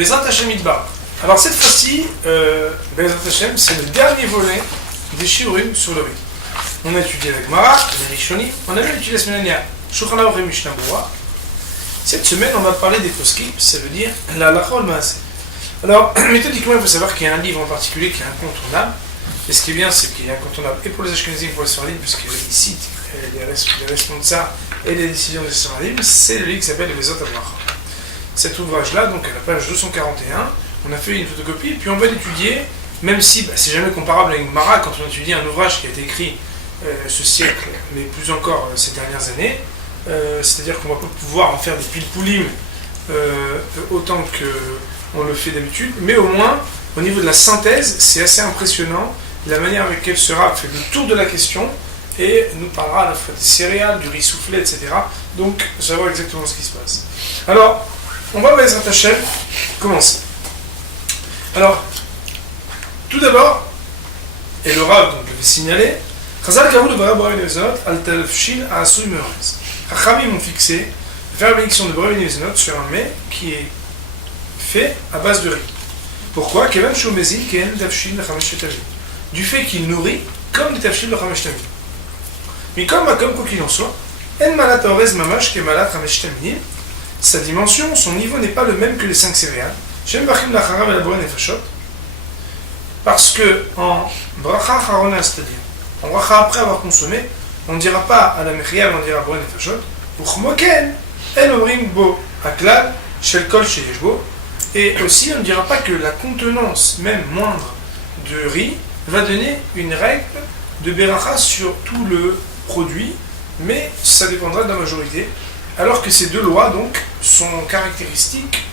Bezrat Hashem Idbar. Alors cette fois-ci, Bezrat Hashem, c'est le dernier volet des Shiurim sur le riz. On a étudié la Gemara, les Rishonim, on a même étudié la semaine dernière, Shulchan Aruch et Mishnah Berurah. Cette semaine, on va parler des poskim, ça veut dire la halakha ou le maaseh. Alors, méthodiquement, il faut savoir qu'il y a un livre en particulier qui est incontournable. Et ce qui est bien, c'est qu'il est incontournable et pour les Ashkenazim et pour les Sfaradim, puisqu'il cite les responsables et les décisions des Sfaradim, c'est le livre qui s'appelle les Bezot HaBracha. Cet ouvrage-là, donc à la page 241, on a fait une photocopie, puis on va l'étudier, même si c'est jamais comparable à une Gemara quand on étudie un ouvrage qui a été écrit ce siècle, mais plus encore ces dernières années. C'est-à-dire qu'on va pas pouvoir en faire des pilpoulim autant qu'on le fait d'habitude, mais au moins, au niveau de la synthèse, c'est assez impressionnant la manière avec laquelle ce rab fait le tour de la question et nous parlera à la fois des céréales, du riz soufflé, etc. Donc, savoir exactement ce qui se passe. Alors, on va Bezrat Hashem commencer. Alors, tout d'abord, et le rab donc l'avait signalé, Chazal Kavou de Bara Bora Benezot, Al Talfshin Asui Meorez. Chachamim ont fixé de faire la bénédiction de Bora Benezot sur un mets qui est fait à base de riz. Pourquoi? Kevan Shomezin Ken Tafshin Lachamesh Tavim. Du fait qu'il nourrit comme des Tafshin Lachamesh Tavim. Mais comme quoi qu'il en soit, En Malat Orez Mamash Ke Malat Chamesh Tavim, sa dimension, son niveau n'est pas le même que les 5 céréales. Shem Bachim Lacharav et la Bora Nefashot. Parce que en Bracha Harona, c'est-à-dire en Bracha après avoir consommé, on ne dira pas à la Mechia, on dira Bora Nefashot. Uchmoken En Omrim Bo Aklal Shel Kol Sheyesh Bo. Et aussi, on ne dira pas que la contenance, même moindre, de riz va donner une règle de Beracha sur tout le produit, mais ça dépendra de la majorité, alors que ces deux lois donc sont caractéristiques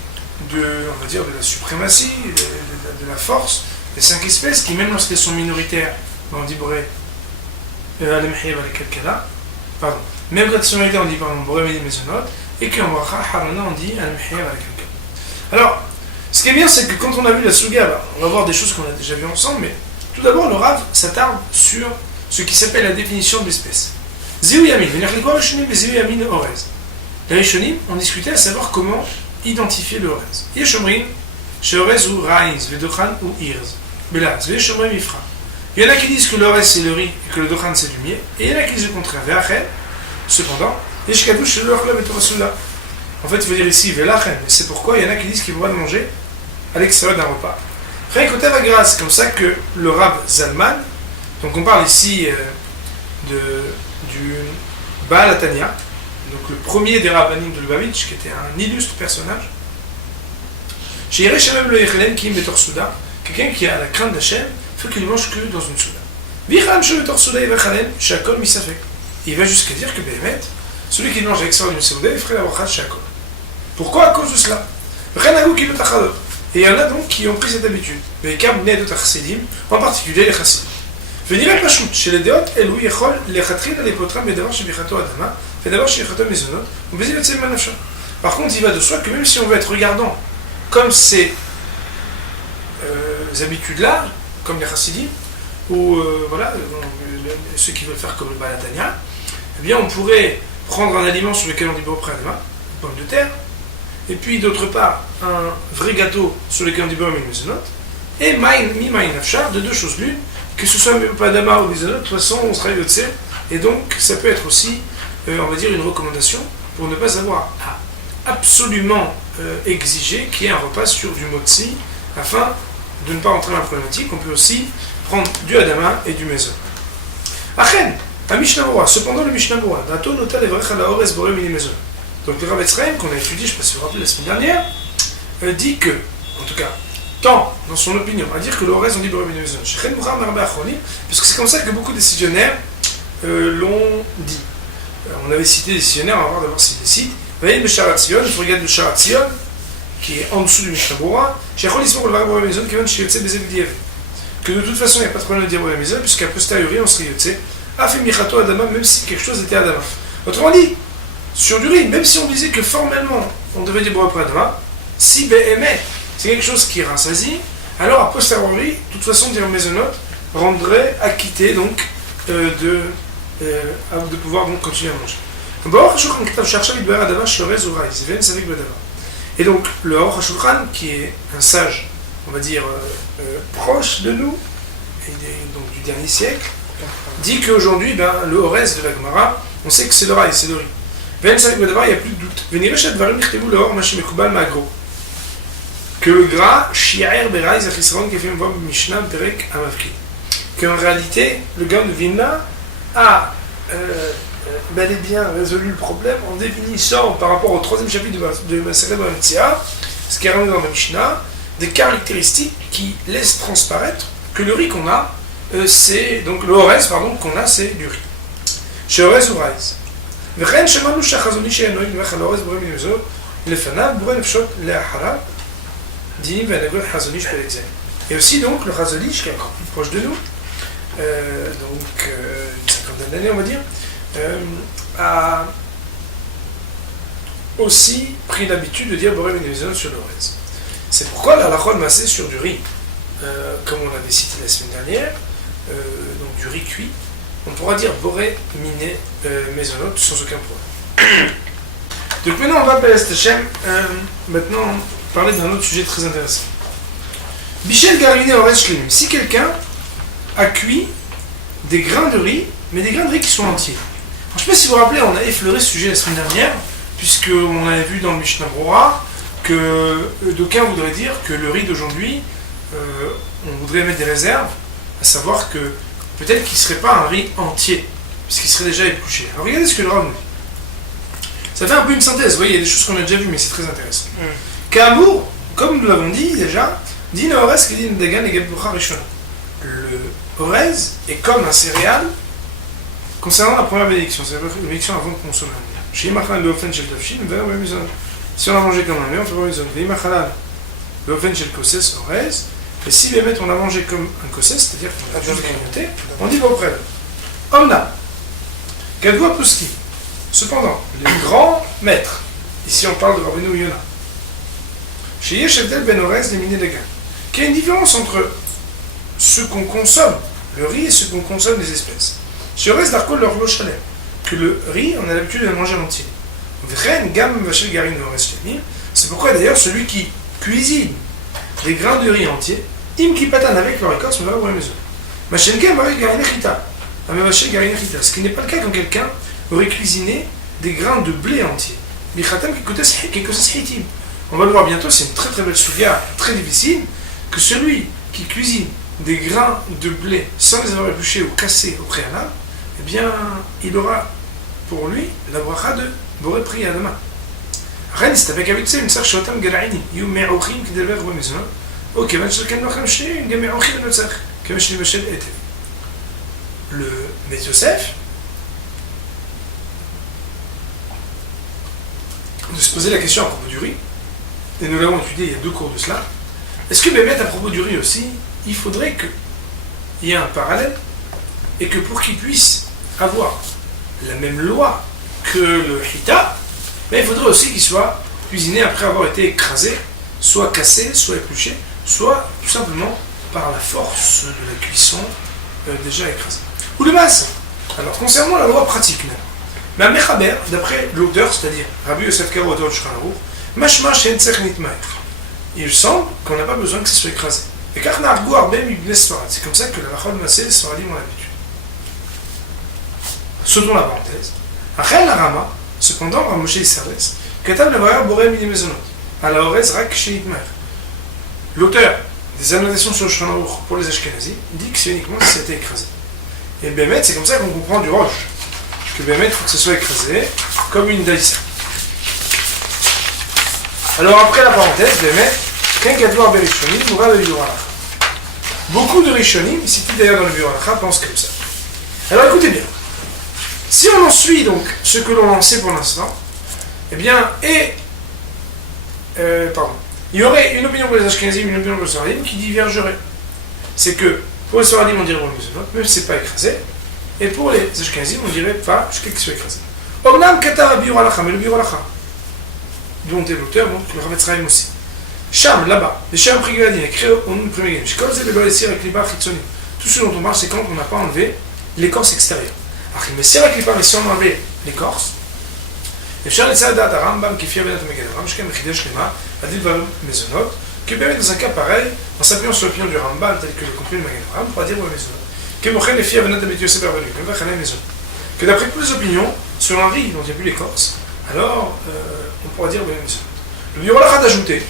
de, on va dire, de la suprématie, de la force des 5 espèces qui, même lorsqu'elles sont minoritaires, on dit Boré, pardon, même quand elles sont minoritaires, on dit par exemple Boré Mezonot, et qu'en Bracha Harona, on dit Al-Mechia. Alors, ce qui est bien, c'est que quand on a vu la Suga, on va voir des choses qu'on a déjà vues ensemble, mais tout d'abord, le Rav s'attarde sur ce qui s'appelle la définition de l'espèce. Zihu Yamin, les Rishonim ont discuté à savoir comment identifier le Orez. Yeshomrim, Sheorez ou Raiz, Vedochan ou Irz, Belaz, Yeshomrim Ifra. Il y en a qui disent que le Orez c'est le riz et que le Dochan c'est du miel, et il y en a qui disent le contraire. Ve'achel, cependant, Yeshkadou Shelochla Betorasula. En fait, il faut dire ici Velachen, et c'est pourquoi il y en a qui disent qu'il ne faut pas manger à l'extérieur d'un repas. Récoutav Agra, c'est comme ça que le Rav Zalman, donc on parle ici du Baal Atania, donc le premier des Rabbanim de Lubavitch, qui était un illustre personnage, chez Yerech Shamem le Yechelem Kim Betor Souda, quelqu'un qui a la crainte d'Hachem, il faut qu'il ne mange que dans une Souda. Vichalem Shem Betor Souda Yevachalem, Shakol Misafek. Il va jusqu'à dire que Béhémet, celui qui mange à l'extérieur d'une Souda, il ferait la bracha de Shakol. Pourquoi? À cause de cela. Et il y en a donc qui ont pris cette habitude. En particulier les chassidim. Venir à Pachout, chez les déotes, Elou Yechol, les chatrid, les potram, mais d'abord chez Bichato Adama, fait d'abord chez Bichato Mezonot, on peut dire que manafcha. Par contre, il va de soi que même si on veut être regardant, comme ces habitudes-là, comme les chassidim, ou voilà, ceux qui veulent faire comme le Baal Tanya, eh bien on pourrait prendre un aliment sur lequel on dit Boré Adama, une pomme de terre, et puis d'autre part un vrai gâteau sur lequel on dit Boré Mezonot, et mi-maïn nafshar, de deux choses l'une, que ce soit pas d'ama ou Mezonot, de toute façon on sera yotse, et donc ça peut être aussi, on va dire, une recommandation pour ne pas avoir à absolument exiger qu'il y ait un repas sur du motzi, afin de ne pas entrer dans la problématique. On peut aussi prendre du adama et du Mezonot. Achen, à Mishnah Berurah, cependant le Mishnah Berurah, Dato nota levarech ala orez boré mini Mezonot. Donc le Rav Etzraim, qu'on a étudié, je ne sais pas si vous vous rappelez la semaine dernière, dit que, en tout cas, tant dans son opinion, à dire que l'Orez on dit Boré Mini Mezonot, parce que c'est comme ça que beaucoup de décisionnaires l'ont dit. On avait cité des décisionnaires, on va voir d'abord s'ils décident. Voyez le Sharatzion, il faut regarder le Sharatzion, qui est en dessous du Mishnah Berurah, que de toute façon il n'y a pas de problème de dire Boré Mezonot, puisqu'à posteriori on serait Yotse, Afim Michato Adama, même si quelque chose était Adama. Autrement dit, sur du riz, même si on disait que formellement on devait dire Boré Adama, si Behemet c'est quelque chose qui rassasie, alors a posteriori, de toute façon dire Mezonot rendrait acquitté donc de pouvoir donc continuer à manger. Et donc, le Aruch HaShulchan, qui est un sage, on va dire, proche de nous, donc du dernier siècle, dit qu'aujourd'hui, le Horez de la Gemara, on sait que c'est le rail, c'est le riz. Il n'y a plus de doute. Que le gras, qu'en réalité, le gars de Vilna a bel et bien résolu le problème en définissant par rapport au troisième chapitre de Maseret Bamtia, ce qui est ramené dans la Mishnah, des caractéristiques qui laissent transparaître que le riz qu'on a, c'est donc le Horez, pardon, qu'on a, c'est du riz. Chez Horez ou Raïs. Et aussi donc le Chazonish qui est encore plus proche de nous, une cinquantaine d'années on va dire, a aussi pris l'habitude de dire Boré Benezon sur le Horez. C'est pourquoi la halachot massé sur du riz, comme on l'avait cité la semaine dernière, donc du riz cuit, on pourra dire Boré Miné Maisonot sans aucun problème. Donc maintenant on va maintenant parler d'un autre sujet très intéressant. Bichel Gariné Horez Shlemim. Si quelqu'un a cuit des grains de riz, mais des grains de riz qui sont entiers. Alors, je ne sais pas si vous vous rappelez, on a effleuré ce sujet la semaine dernière, puisqu'on avait vu dans le Mishnah Brura que d'aucuns voudraient dire que le riz d'aujourd'hui, on voudrait mettre des réserves, à savoir que peut-être qu'il ne serait pas un riz entier, puisqu'il serait déjà épluché. Alors regardez ce que le Rav nous dit. Ça fait un peu une synthèse, vous voyez, il y a des choses qu'on a déjà vues, mais c'est très intéressant. Kamour, comme nous l'avons dit déjà, dit le Horez qui dit Dagan et Gebrucha Rishona. Le Horez est comme un céréal concernant la première bénédiction, c'est la bénédiction avant de consommer. Si on a mangé comme un mets, on fait pas besoin. Et si on a mangé comme un kosses, c'est-à-dire qu'on a déjà grignoté, on dit auprès. Omna, Gadwa Puski. Cependant, les grands maîtres, ici on parle de Rabbeinu Yonah, chez Yeshevdel Ben Horez, les minés de gain, qu'il y a une différence entre ce qu'on consomme, le riz, et ce qu'on consomme des espèces. Chez Horez d'Arkol leur chalem, que le riz, on a l'habitude de le manger entier. C'est pourquoi d'ailleurs celui qui cuisine des grains de riz entiers, im kipatan avec leur écorce, me va voir maison. Ce qui n'est pas le cas quand quelqu'un aurait cuisiné des grains de blé entiers. On va le voir bientôt, c'est une très très belle souga, très difficile, que celui qui cuisine des grains de blé sans les avoir épluchés ou cassés au préalable, eh bien, il aura pour lui la bracha de Boré Pri Adama. Ren, c'est avec Avitse, une sarche Shotam Galaini, You Me'ochim qui déverre vos maisons, ok, ben je ne sais pas si une Me'ochim de Tzach, comme je l'ai mâché était. Le Yosef, de se poser la question à propos du riz, et nous l'avons étudié il y a 2 cours de cela, est-ce que Bémet, à propos du riz aussi, il faudrait qu'il y ait un parallèle, et que pour qu'il puisse avoir la même loi que le Hita, mais il faudrait aussi qu'il soit cuisiné après avoir été écrasé, soit cassé, soit épluché, soit tout simplement par la force de la cuisson déjà écrasée. Ou le mas. Alors concernant la loi pratique, mais à Mechaber, d'après l'auteur, c'est-à-dire Rabbi Yosef Karo, auteur de Shulchan Aruch, Mashma Shen Tzech Nitmaer. Il semble qu'on n'a pas besoin que ce soit écrasé. Et car Nargo Arbem Ibn Sfarad, c'est comme ça que la Rachol Massé, les Sfaradim ont l'habitude. Sautons la parenthèse. Achel la Rama, cependant, Ramoshe Isserles, Katab le Vaya Boré Mini Mezonot, à la Orez Rak Sheitmer. L'auteur des annotations sur le Shulchan Aruch pour les Ashkenazis dit que c'est uniquement si c'était écrasé. Et Bémet, c'est comme ça qu'on comprend du roche. Que Bémet, il faut que ce soit écrasé comme une daïsa. Alors après la parenthèse, Bémet, qu'un gadouar Berishonim, mourra de Biur Halacha. Beaucoup de Rishonim, cités d'ailleurs dans le Biur Halacha, pensent comme ça. Alors écoutez bien. Si on en suit donc ce que l'on en sait pour l'instant, eh bien, il y aurait une opinion pour les Ashkenazim, une opinion pour les Sfaradim qui divergerait. C'est que pour les Sfaradim, on dirait pour les musulmans, même si c'est pas écrasé, et pour les Ashkenazim, on dirait pas jusqu'à qu'il soit écrasé. Ognam Katar Biur Halacha, mais le Biur Halacha, dont est l'auteur, donc le Rav Tzraïm aussi. Cham, là-bas, les Cham Prigadin, écrit au nom du premier game. Je connais les balessiers avec les barres Hitsonim. Tout ce dont on parle, c'est quand on n'a pas enlevé l'écorce extérieure. Alors, mais si avec les barres, si on a enlevé l'écorce, אפשר לצד דעת הרמב"ם כפי הבנת המגד הרמב"ם, שכן מחידש למה, עדיף במזונות, que dans un cas pareil, en s'appuyant sur l'opinion du Rambam, tel que le compris le Magen Avraham, on pourra dire que d'après toutes les opinions, sur un riz dont il n'y a plus l'écorce, alors on pourra dire le Biurolach a ajouté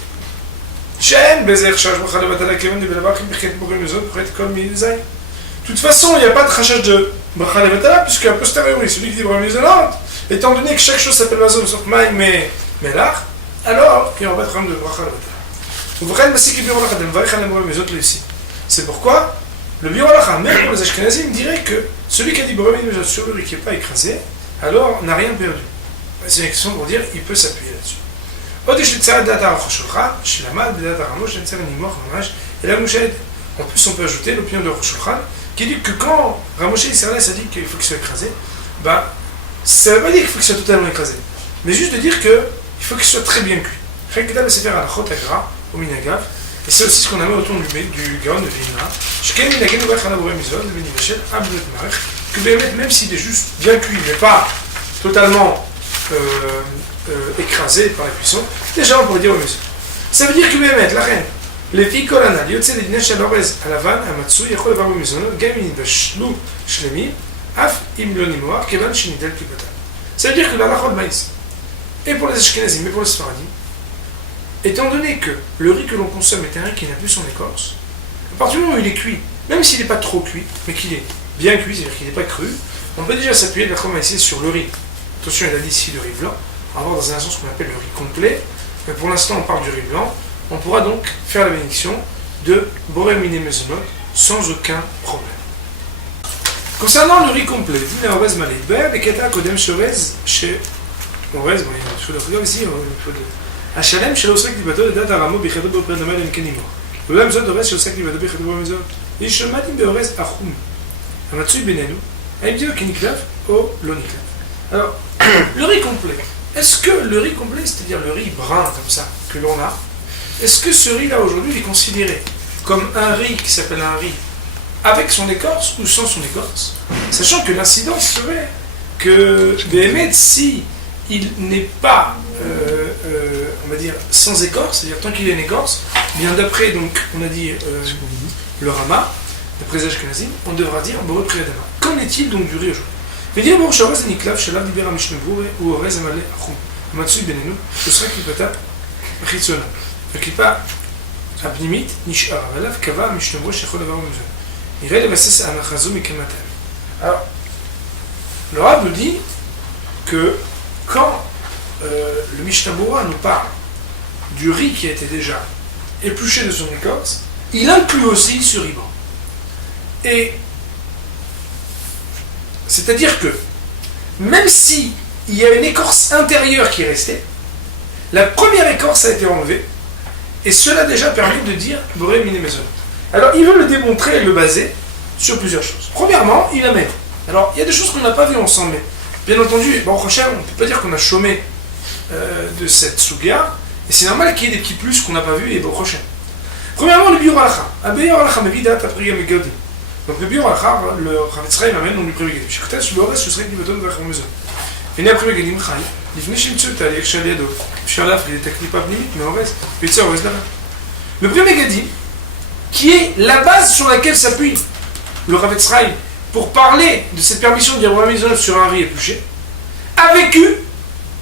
de toute façon, il n'y a pas de rachage de bracha levatala, puisque a posteriori, celui qui dit bracha mizonot, étant donné que chaque chose s'appelle mazon, sauf maï, mais melach, alors il n'y aura pas de rachage de bracha levatala. C'est pourquoi le Biurolach, même pour les Ashkenazim, dirait que celui qui a dit bracha mizonot sur le riz qui n'est pas écrasé, alors n'a rien perdu. C'est une question pour dire il peut s'appuyer là-dessus. En plus, on peut ajouter l'opinion de Rosh Shulchan, qui dit que quand Ramoshe Israël a dit qu'il faut qu'il soit écrasé, bah, ça ne veut pas dire qu'il faut qu'il soit totalement écrasé, mais juste de dire qu'il faut qu'il soit très bien cuit. Et c'est aussi ce qu'on a mis autour du Gaon de Vilna, que même s'il est juste bien cuit, mais pas totalement écrasé par la cuisson, déjà on pourrait dire au maison. Ça veut dire que Béhémet, la reine, לפי כל הנ"ל, יוצא לדיני של אורז הלבן המצוי יכול לבוא במזונות גם אם נתבשלו שלמים, אף אם לא נימוח, כיוון שנידל קליפתם. Ça veut dire que l'halakha de maïs, et pour les Ashkenazim, mais pour les Sfaradim, étant donné que le riz que l'on consomme est un riz qui n'a plus son écorce, à partir du moment où il est cuit, même s'il n'est pas trop cuit, mais qu'il est bien cuit, c'est-à-dire qu'il n'est pas cru, on peut déjà s'appuyer de la ici sur le riz. Attention, il a dit ici le riz blanc, on va voir dans un instant ce qu'on appelle le riz complet, mais pour l'instant on parle du riz blanc. On pourra donc faire la bénédiction de Boré Miné Mezonot sans aucun problème. Concernant le riz complet, Dina Orez Malidber, les Keta Kodem Shorez chez Orez, bon, il faut le regarder ici, il faut le. Hachalem chez l'Osrek Dibato, le Data Ramo, Bichedo Boprenamel et Kenimo. Le Lam Zod Orez chez l'Osrek Dibato, Bichedo Boprenamel. Et Shomadim Beorez Achum. Amatsui Benenu, Aïbdio Kiniklav, O Loniklav. Alors, le riz complet. Est-ce que le riz complet, c'est-à-dire le riz brun comme ça, que l'on a, est-ce que ce riz-là aujourd'hui est considéré comme un riz qui s'appelle un riz avec son écorce ou sans son écorce? Sachant que l'incidence serait que Béhémet, si il n'est pas, on va dire, sans écorce, c'est-à-dire tant qu'il est une écorce, bien d'après, donc, on a dit le Rama, d'après les Ashkenazim, on devra dire Boré Priyadama. Qu'en est-il donc du riz aujourd'hui? Mais dire Boré Shaorez et Niklav, Shalav Dibera Mishnevou ou Orez Amale Achum, Matsui Benenu, ce sera Klipata Chitzona. הקליפה הפנימית נשאר, ועליו קבע המשתמרו שיכול דבר במזון. נראה לבסס ההנחה זו מכמתן. Alors, le Rab nous dit que quand le Mishnah Berurah nous parle du riz qui a été déjà épluché de son écorce, il inclut aussi ce riz blanc. Et c'est-à-dire que même si il y a une écorce intérieure qui est restée, la première écorce a été enlevée. Et cela déjà permet de dire Boré Miné Mezonot. Alors il veut le démontrer et le baser sur plusieurs choses. Premièrement, il amène. Alors il y a des choses qu'on n'a pas vues ensemble. Mais bien entendu, bon, on ne peut pas dire qu'on a chômé de cette souga. Et c'est normal qu'il y ait des petits plus qu'on n'a pas vus et bon prochain. Premièrement, le Biurolach. Un Biurolach Mevidat après Megadim. Donc le Biurolach, le Chavetzraïm amène, on lui prie Megadim. Je suis le reste, je serai qui me donne vers Mezonot. Et après Megadim, Chai. Le premier Gadim, qui est la base sur laquelle s'appuie le Rav Etzraïm pour parler de cette permission de dire Mizonot sur un riz épluché, a vécu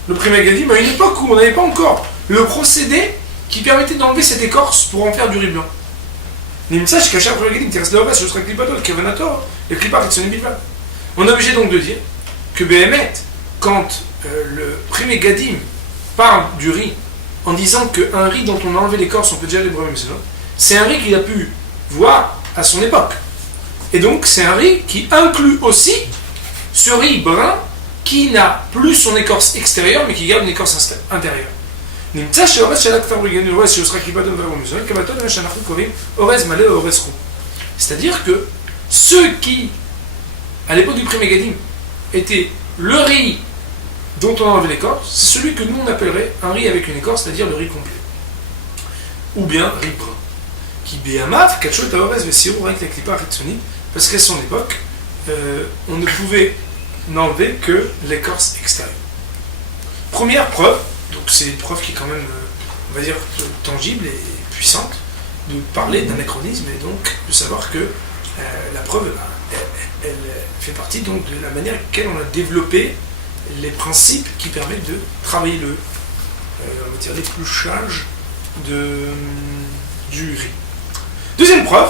le premier Gadim à une époque où on n'avait pas encore le procédé qui permettait d'enlever cette écorce pour en faire du riz blanc. On est obligé donc de dire que Béhémet, quand le premier Gadim parle du riz en disant qu'un riz dont on a enlevé l'écorce, on peut déjà les Boré Mezonot, c'est un riz qu'il a pu voir à son époque. Et donc c'est un riz qui inclut aussi ce riz brun qui n'a plus son écorce extérieure mais qui garde une écorce intérieure. C'est-à-dire que ceux qui, à l'époque du premier Gadim, étaient le riz dont on a enlevé l'écorce, c'est celui que nous on appellerait un riz avec une écorce, c'est-à-dire le riz complet. Ou bien riz brun. Qui béamav, kachot taorez vesiur avec la klipa ritsoni, parce qu'à son époque, on ne pouvait n'enlever que l'écorce extérieure. première preuve, donc c'est une preuve qui est quand même, on va dire, tangible et puissante, de parler d'anachronisme et donc de savoir que la preuve, elle fait partie donc de la manière avec laquelle on a développé les principes qui permettent de travailler on va dire, l'épluchage du riz. Deuxième preuve,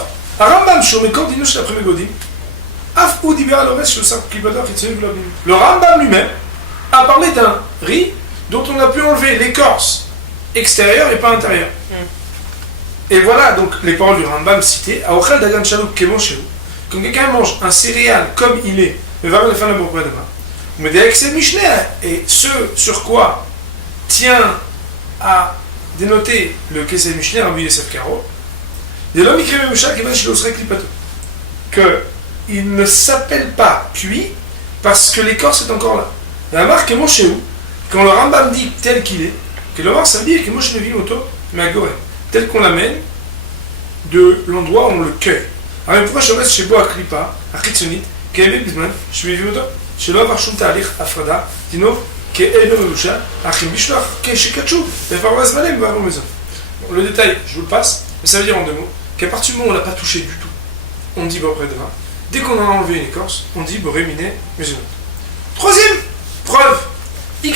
le Rambam lui-même a parlé d'un riz dont on a pu enlever l'écorce extérieure et pas intérieure. Et voilà donc les paroles du Rambam citées. Quand quelqu'un mange un céréal comme il est, et ce sur quoi tient à dénoter le Kesef Mishneh, Rabbi Yosef Karo, qu'il ne s'appelle pas cuit parce que l'écorce est encore là. La marque est chez où, quand le Rambam dit tel qu'il est, que le Rambam ça veut dire que Moshe Nevi Moto, mais tel qu'on l'amène de l'endroit où on le cueille. Alors pourquoi je reste chez Boa Klipa, à Chitzonit, qui est Bisman, je vais vivre chez l'homme Arshum Ta'alir Afrada, Dino, qui est Eno Melusha, Achim Bishloch, qui est chez Kachou, et Farwas Malem, va à maison. Le détail, je vous le passe, mais ça veut dire en deux mots qu'à partir du moment où on ne l'a pas touché du tout, on dit Boré Deva. Dès qu'on a enlevé une écorce, on dit Boré Miné Maison. Troisième preuve, toute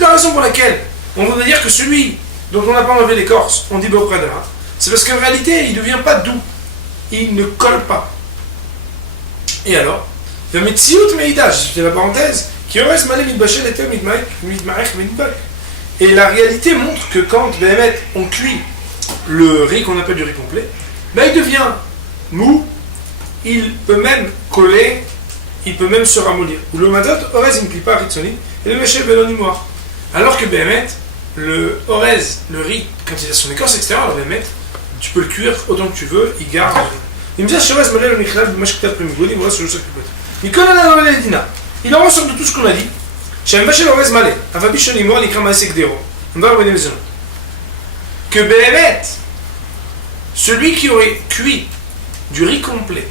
la raison pour laquelle on voudrait dire que celui dont on n'a pas enlevé l'écorce, on dit Boré Deva, c'est parce qu'en réalité, il ne vient pas doux, il ne colle pas. Et alors, je fais la parenthèse, et la réalité montre que quand on cuit le riz qu'on appelle du riz complet, il devient mou, il peut même coller, il peut même se ramollir. Ou le madot, orez une clipa ritsoni, et le méché beloni moire. Alors que le orez, le riz, quand il a son écorce extérieure, tu peux le cuire autant que tu veux, il garde. Il me dit, il en ressort de tout ce qu'on a dit. Que celui qui aurait cuit du riz complet,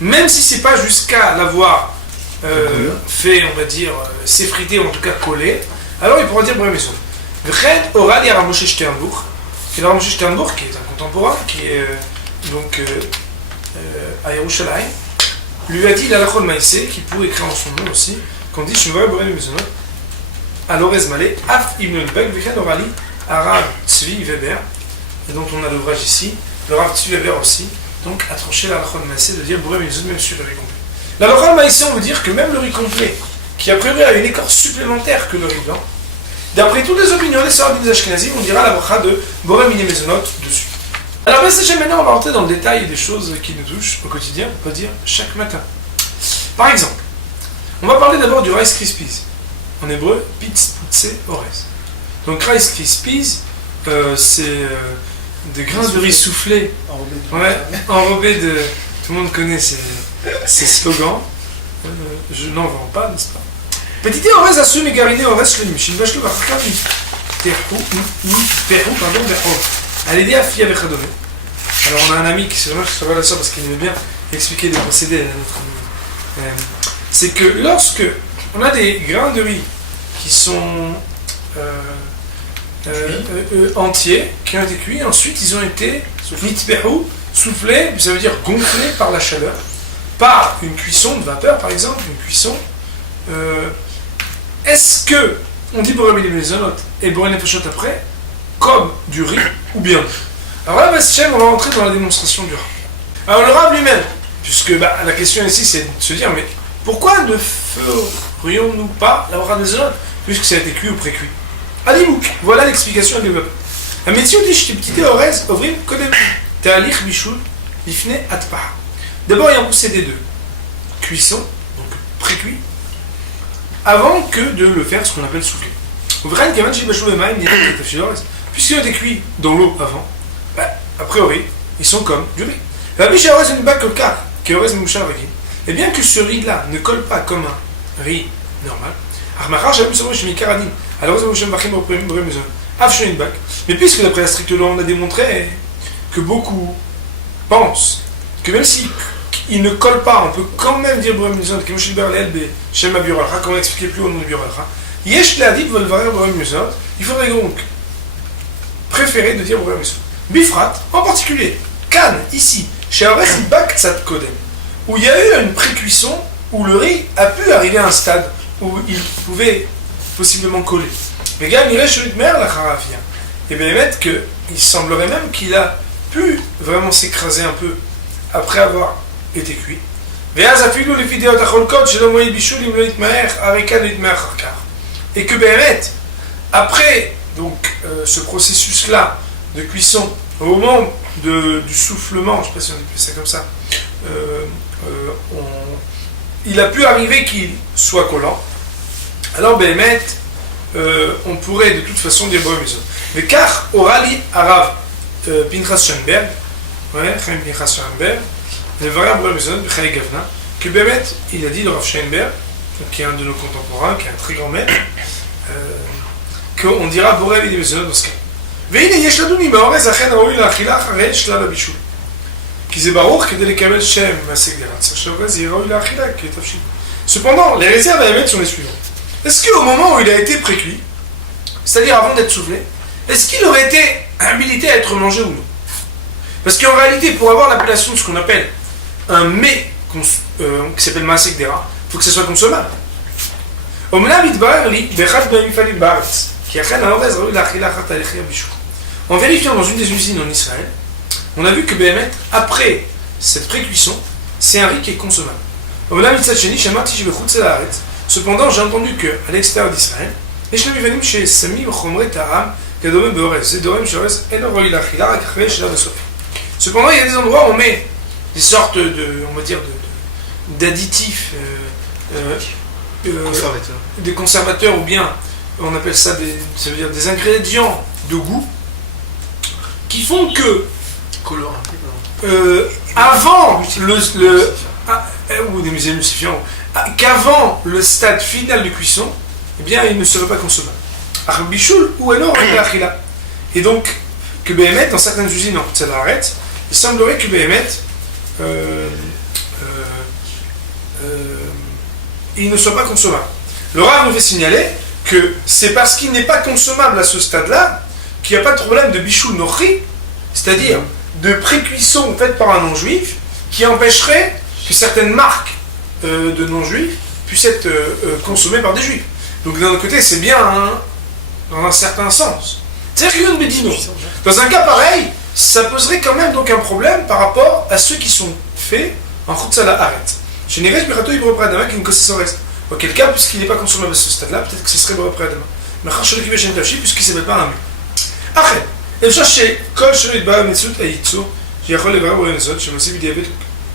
même si c'est pas jusqu'à l'avoir fait, on va dire, s'effriter ou en tout cas collé, alors il pourra dire Bré Maison. Vred Oral et Ramoshe Sternbourg, qui est Ramoshe Sternbourg, qui est un contemporain, qui est donc à Yerushalayim, lui a dit l'Alachon Maïsé, qui pourrait écrire en son nom aussi, qu'on dit Shumva Bré Maison, à l'Orez Malé, Af Ibn Bek, Vred Orali, Arav Tzvi Weber, et dont on a l'ouvrage ici, le Rav Tzvi Weber aussi, donc a tranché l'Alachon Maïsé de dire Bré Maison, même sur le riz complet. L'Alachon Maïsé, on veut dire que même le riz complet, qui a priori a une écorce supplémentaire que le riz blanc, d'après toutes les opinions des Saradim des Ashkenazim, on dira la bracha de Boré Miné Maisonot dessus. Alors maintenant on va rentrer dans le détail des choses qui nous touchent au quotidien, on peut dire chaque matin. Par exemple, on va parler d'abord du Rice Krispies. En hébreu, Pitz Putse Orez. Donc Rice Krispies, c'est des grains de riz soufflés, enrobés de... Tout le monde connaît ces slogans. Je n'en vends pas, n'est-ce pas? Petit Orez assume et gariné Orez Shlemim, Shinvashlo Vachkami, Terhou, pardon, Berhov. Allez à Fia Vechadome. Alors on a un ami qui se remarque là-dessus parce qu'il aimait bien expliquer des procédés à notre c'est que lorsque on a des grains de riz qui sont entiers, qui ont été cuits, ensuite ils ont été soufflés, ça veut dire gonflés par la chaleur, par une cuisson de vapeur par exemple, une cuisson. Est-ce que on dit Boré Miné Maisonot et Boré Nefashot après, comme du riz ou bien? Alors là, on va rentrer dans la démonstration du Rav. Alors le Rav lui-même, puisque la question ici c'est de se dire, mais pourquoi ne ferions-nous pas la bracha des autres, puisque ça a été cuit ou pré-cuit? Alimouk, voilà l'explication à développer. La médecine dit, je petit orez, ovrim, kodem, ta'alich bishul, lifne atpa. D'abord, il y a un procédé de cuisson, donc pré-cuit, avant que de le faire ce qu'on appelle souffler. Puisqu'ils ont été cuits dans l'eau avant, a priori, ils sont comme du riz. Et bien que ce riz-là ne colle pas comme un riz normal, mais puisque d'après la stricte loi, on a démontré que beaucoup pensent que même s'ils il ne colle pas, on peut quand même dire Boré Mizot, comme chez Berlel, chez ma Buralcha, comme on a expliqué plus haut dans le Buralcha. Yesh Leadit Volvarer Boré Mizot, il faudrait donc préférer de dire Boré Mizot. Bifrat, en particulier, Kan, ici, chez Arech Bak Tzat Kodem, où il y a eu une pré-cuisson, où le riz a pu arriver à un stade où il pouvait possiblement coller. Mais gars, il reste celui de mer, la Harafia. Et bien, il semblerait même qu'il a pu vraiment s'écraser un peu après avoir été cuit. Et que Béhémet, après donc, ce processus-là de cuisson, au moment du soufflement, je ne sais pas si on dit ça comme ça, il a pu arriver qu'il soit collant. Alors Béhémet, on pourrait de toute façon dire Boré Mizot. Mais car Orali Arav Pinchas Schoenberg, Chaim Pinchas Schoenberg, le vrai Boré Mizot, B'chai Gavna, que Béhémet, il a dit le Rav Schoenberg, qui est un de nos contemporains, qui est un très grand maître, qu'on dira Boré Mizot dans ce cas. והנה יש לדון אם האורז אכן ראוי לאכילה אחרי שלל הבישול. כי זה ברור כדי לקבל שם מעשה גדרה. צריך שהאורז יהיה ראוי לאכילה כתבשיל. Cependant, les réserves à émettre sont les suivantes. Est-ce qu'au moment où il a été précuit, c'est-à-dire avant d'être soufflé, est-ce qu'il aurait été habilité à être mangé ou non? Parce qu'en réalité, pour avoir l'appellation de ce qu'on appelle un mets qui s'appelle Maaseh Gdera, il faut que ce soit consommable. En vérifiant dans une des usines en Israël, on a vu que Béhémet, après cette pré-cuisson, c'est un riz qui est consommable. Cependant, j'ai entendu qu'à l'extérieur d'Israël, cependant, il y a des endroits où on met des sortes d'additifs, des conservateurs, ou bien on appelle ça ça veut dire des ingrédients de goût, qui font que avant ou des émulsifiants, qu'avant le stade final de cuisson, eh bien, il ne serait pas consommable. Et donc, que Béhémet, dans certaines usines en Tzalaret, il semblerait que Béhémet, il ne soit pas consommable. Le Rav nous fait signaler que c'est parce qu'il n'est pas consommable à ce stade-là qu'il n'y a pas de problème de bichoul nochi, c'est-à-dire de pré-cuisson faite par un non-juif, qui empêcherait que certaines marques de non-juifs puissent être consommées par des juifs. Donc d'un autre côté, c'est bien dans un certain sens. C'est-à-dire que dans un cas pareil, ça poserait quand même donc un problème par rapport à ceux qui sont faits en Chutzala Aret. Je n'irai pas à Ibre Pradama qui ne connaissent reste. Auquel cas, puisqu'il n'est pas consommable à ce stade-là, peut-être que ce serait Ibre Pradama. Mais Chachol Kibé Shem Tafshi, puisqu'il ne s'appelle pas un mur. Après, et je cherche Kol Shelid Ba Metsut Aïtso, qui a relé Ba Orenezot, je me suis dit avec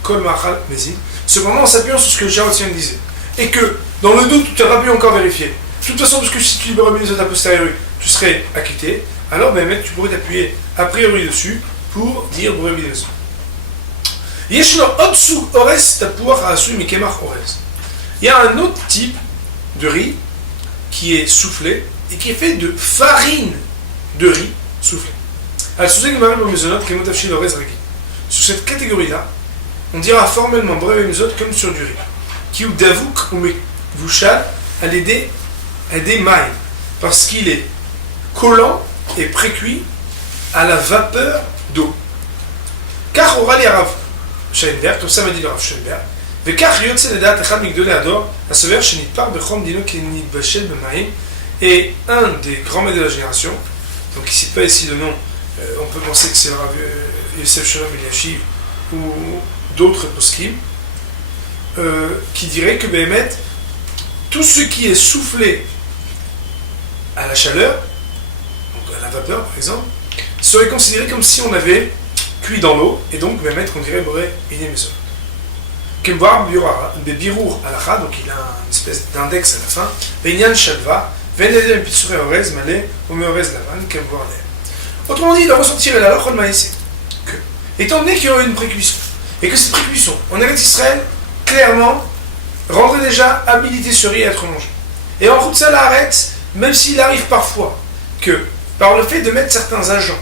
Kol Machal Mezin. Cependant, en s'appuyant sur ce que Jarotien disait, et que dans le doute, tu n'auras pas pu encore vérifier. De toute façon, parce que si tu libères Orenezot a posteriori, tu serais acquitté, alors ben, tu pourrais t'appuyer a priori dessus pour dire Orenezot. Il y a un autre type de riz qui est soufflé et qui est fait de farine de riz soufflé. Sur cette catégorie-là, on dira formellement comme sur du riz, qui ou davouk ou mevouchal à l'aider mailles, parce qu'il est collant et précuit à la vapeur d'eau. Car aura les rav Schoenberg, comme ça m'a dit le Rav Schoenberg, et un des grands maîtres de la génération, donc il ne cite pas ici le nom, on peut penser que c'est le Rav Yosef Shalom Eliashiv ou d'autres poskim, qui dirait que Béhémet, tout ce qui est soufflé à la chaleur, donc à la vapeur par exemple, serait considéré comme si on avait cuit dans l'eau, et donc Béhémet qu'on dirait Boré Inémeson. Kembar Birour Alacha, donc il a une espèce d'index à la fin, Benyan Shalva, Venedem Pitsure Orez, Malé, Omeorez Lavan, Kembar Ner. Autrement dit, il doit ressortir la Lachon Maïsé. Que, étant donné qu'il y aurait une précuisson, et que cette précuisson, en Eretz Israël, clairement, rendrait déjà habilité ce riz à être mangé. Et en Chutzala Haaretz, même s'il arrive parfois que, par le fait de mettre certains agents,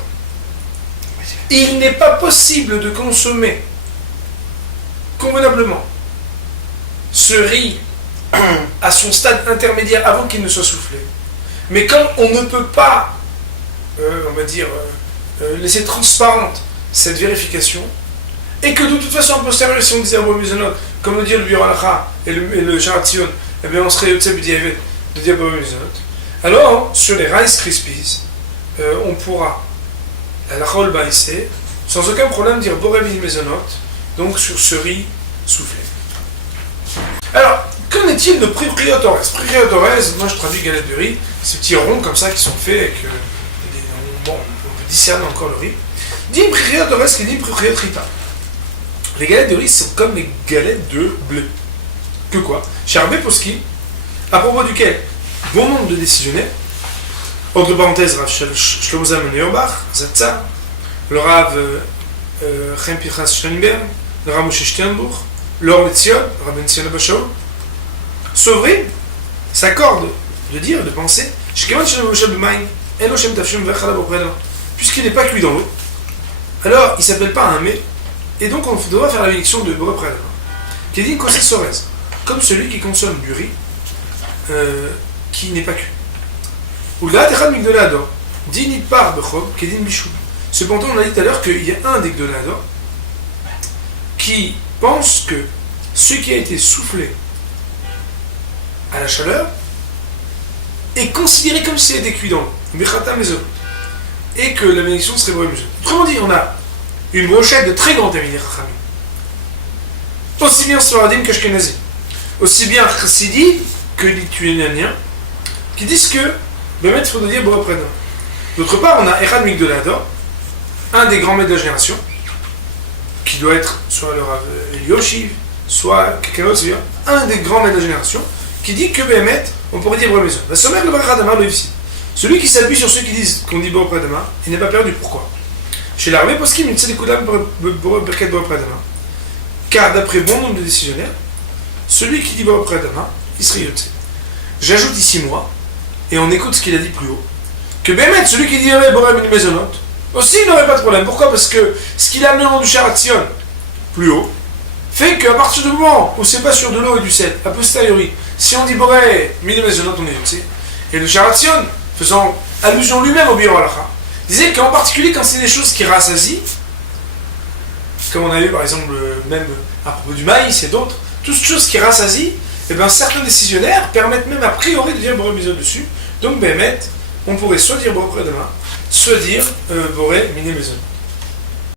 il n'est pas possible de consommer convenablement ce riz à son stade intermédiaire avant qu'il ne soit soufflé. Mais comme on ne peut pas, on va dire, laisser transparente cette vérification, et que de toute façon, en postérieur, si on disait Abou Mizonot, comme le dit le Biur Halacha et le Sharatzion, eh bien on serait Yotzei B'diavad de dire Abou Mizonot. Alors, sur les Rice Krispies, on pourra, à la Chol Baïsé, sans aucun problème dire Boré Mizonot, donc sur ce riz soufflé. Alors, qu'en est-il de Pripriotores? Pripriotores, moi je traduis galette de riz, ces petits ronds comme ça qui sont faits avec bon, on peut discerner encore le riz. Dit Pripriotores qui dit Pripriotrita. Les galettes de riz sont comme les galettes de blé. Que quoi? Chez Rabbi Poskin, à propos duquel bon nombre de décisionnaires, entre parenthèses, Rav Shlomo Zalman Auerbach, Zatzar, le Rav Chaim Pinchas Steinberg, le Rav Moshe Sternbuch, l'Or Letzion, Rabbi Tzion Abba Shaul, Sovrim s'accorde de dire, de penser, puisqu'il n'est pas cuit dans l'eau, alors il ne s'appelle pas un mets, et donc on devra faire la bénédiction de Boré Préalable. Qui est dit Kosset Sorez, comme celui qui consomme du riz qui n'est pas cuit. Ou là, Techad Migdolé Ador, dit Nitpar Bechob, qui est dit Bichou. Cependant, on a dit tout à l'heure qu'il y a un des Gdolé Ador qui pense que ce qui a été soufflé à la chaleur est considéré comme s'il était cuit dans l'eau, et que la bénédiction serait Boré Mizonot. Autrement dit, on a une brochette de très grands Talmidei Chachamim, aussi bien Sfaradim qu'Ashkenazim, aussi bien Chassidim que Lituaniens, qui disent que Bémet il faut dire Boré Préalable. D'autre part, on a Echad Migdolé Ador, un des grands maîtres de la génération, qui doit être soit le Rav Elioshiv, soit quelqu'un d'autre, c'est-à-dire un des grands maîtres de la génération, qui dit que Bémet, on pourrait dire Boré Mizonot. La sommaire de Baradama le ici. Celui qui s'appuie sur ceux qui disent qu'on dit Boré Préalable, il n'est pas perdu. Pourquoi? Chez la Rabbi Poskim, il s'est Boré Préalable, car d'après bon nombre de décisionnaires, celui qui dit Boré Préalable, il serait Yotzei. J'ajoute ici moi, et on écoute ce qu'il a dit plus haut, que Bémet, celui qui dit Boré Mizonot, aussi il n'aurait pas de problème. Pourquoi? Parce que ce qu'il a amené au nom du Sharatzion, plus haut, fait qu'à partir du moment où c'est pas sur de l'eau et du sel, a posteriori, si on dit Boré Mizonot, on est Yotzei. Et le Sharatzion, faisant allusion lui-même au Biur Halacha, disait qu'en particulier quand c'est des choses qui rassasient, comme on a vu par exemple même à propos du maïs et d'autres, toutes ces choses qui rassasient, et bien certains décisionnaires permettent même a priori de dire Boré Mizonot dessus. Donc Bémet, on pourrait soit dire Boré Préalable, soit dire Boré Mizonot.